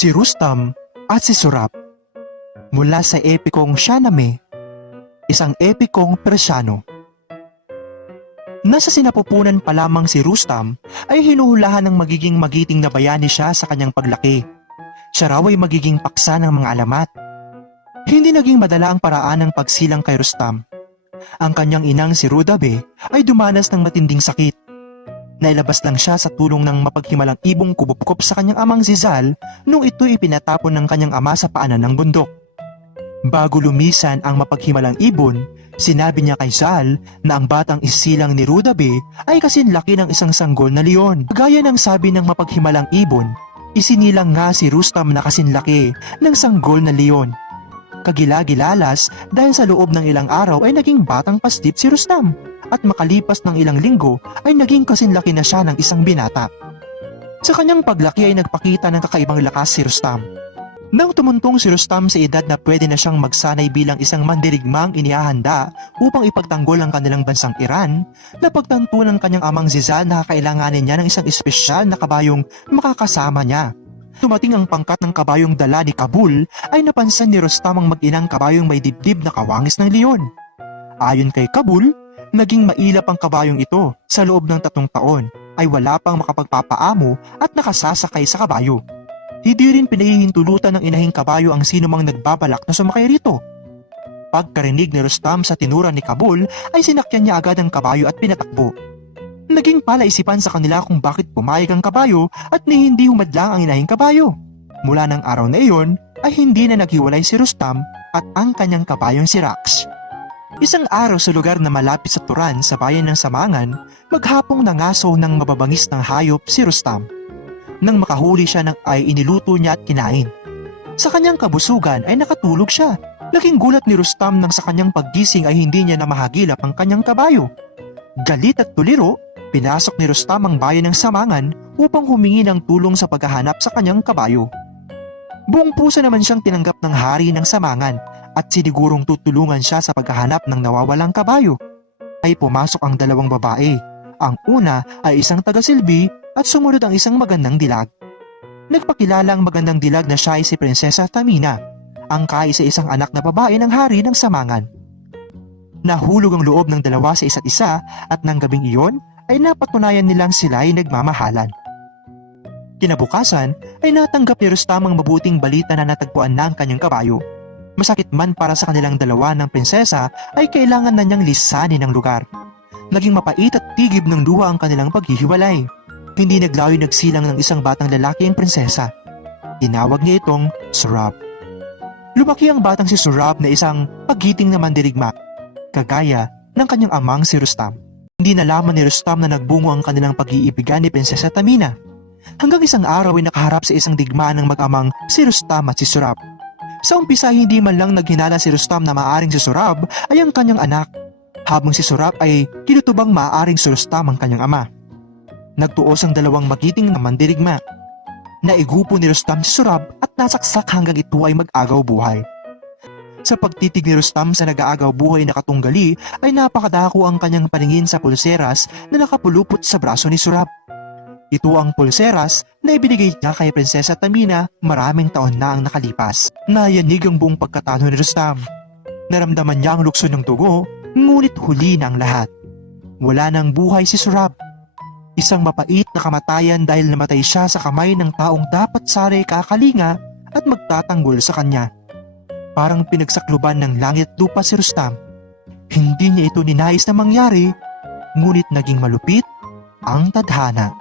Si Rustam at si Surab. Mula sa epikong Shahnameh, isang epikong Persyano. Nasa sinapupunan pa lamang si Rustam ay hinuhulahan ng magiging magiting na bayani siya sa kanyang paglaki. Siya raw ay magiging paksa ng mga alamat. Hindi naging madala ang paraan ng pagsilang kay Rustam. Ang kanyang inang si Rudabeh ay dumanas ng matinding sakit. Nailabas lang siya sa tulong ng mapaghimalang ibong kubupkop sa kanyang amang si Zal nung ito'y ipinatapon ng kanyang ama sa paanan ng bundok. Bago lumisan ang mapaghimalang ibon, sinabi niya kay Zal na ang batang isilang ni Rudabeh ay kasing laki ng isang sanggol na leon. Gaya ng sabi ng mapaghimalang ibon, isinilang nga si Rustam na kasing laki ng sanggol na leon. Kagila-gilalas dahil sa loob ng ilang araw ay naging batang pastip si Rustam. At makalipas ng ilang linggo ay naging kasinlaki na siya ng isang binata. Sa kanyang paglaki ay nagpakita ng kakaibang lakas si Rustam. Nang tumuntong si Rustam sa edad na pwede na siyang magsanay bilang isang mandirigmang inihahanda upang ipagtanggol ang kanilang bansang Iran, napagtanto ng kanyang amang Zal na kakailanganin niya ng isang espesyal na kabayong makakasama niya. Tumating ang pangkat ng kabayong dala ni Kabul ay napansin ni Rustam ang mag-inang kabayong may dibdib na kawangis ng leon. Ayon kay Kabul, naging mailap ang kabayong ito. Sa loob ng 3 taon ay wala pang makapagpapaamo at nakasasakay sa kabayo. Hindi rin pinahihintulutan ng inahing kabayo ang sinumang nagbabalak na sumakay rito. Pagkarinig ni Rustam sa tinura ni Kabul ay sinakyan niya agad ang kabayo at pinatakbo. Naging palaisipan sa kanila kung bakit pumayag ang kabayo at ni hindi humadlang ang inahing kabayo. Mula ng araw na iyon ay hindi na naghiwalay si Rustam at ang kanyang kabayong si Rax. Isang araw sa lugar na malapit sa Turan sa bayan ng Samangan, maghapong nangaso ng mababangis ng hayop si Rustam. Nang makahuli siya ay iniluto niya at kinain. Sa kanyang kabusugan ay nakatulog siya. Laking gulat ni Rustam nang sa kanyang paggising ay hindi niya na mahagilap ang kanyang kabayo. Galit at tuliro, pinasok ni Rustam ang bayan ng Samangan upang humingi ng tulong sa paghahanap sa kanyang kabayo. Buong puso naman siyang tinanggap ng hari ng Samangan at sinigurong tutulungan siya sa paghahanap ng nawawalang kabayo. Ay pumasok ang 2 babae. Ang una ay isang tagasilbi at sumunod ang isang magandang dilag. Nagpakilala ang magandang dilag na siya ay si Prinsesa Tamina, ang kaisa-isang anak na babae ng hari ng Samangan. Nahulog ang loob ng dalawa sa isa't isa at nang gabing iyon ay napatunayan nilang sila ay nagmamahalan. Kinabukasan ay natanggap ni Rustam ang mabuting balita na natagpuan na ang kanyang kabayo. Masakit man para sa kanilang dalawa ng prinsesa ay kailangan na niyang lisanin ang lugar. Naging mapait at tigib ng luha ang kanilang paghihiwalay. Hindi naglayo nagsilang ng isang batang lalaki ang prinsesa. Tinawag niya itong Surab. Lumaki ang batang si Surab na isang pagiting na mandirigma, kagaya ng kanyang amang si Rustam. Hindi nalaman ni Rustam na nagbungo ang kanilang pag-iibigan ni Prinsesa Tamina. Hanggang isang araw ay nakaharap sa isang digmaan ng mag-amang si Rustam at si Surab. Sa umpisa hindi man lang naghinala si Rustam na maaaring si Surab ay ang kanyang anak, habang si Surab ay kinutubang maaaring si Rustam ang kanyang ama. Nagtuos ang dalawang magiting na mandirigma. Naigupo ni Rustam si Surab at nasaksak hanggang ito ay mag-agaw buhay. Sa pagtitig ni Rustam sa nag-aagaw buhay na katunggali ay napakadako ang kanyang paningin sa pulseras na nakapulupot sa braso ni Surab. Ito ang pulseras na ibinigay niya kay Prinsesa Tamina maraming taon na ang nakalipas. Nayanig ang buong pagkatalo ni Rustam. Naramdaman niya ang lukso ng dugo, ngunit huli na ang lahat. Wala nang buhay si Surab. Isang mapait na kamatayan dahil namatay siya sa kamay ng taong dapat sana'y kakalinga at magtatanggol sa kanya. Parang pinagsakluban ng langit at lupa si Rustam. Hindi niya ito ninais na mangyari, ngunit naging malupit ang tadhana.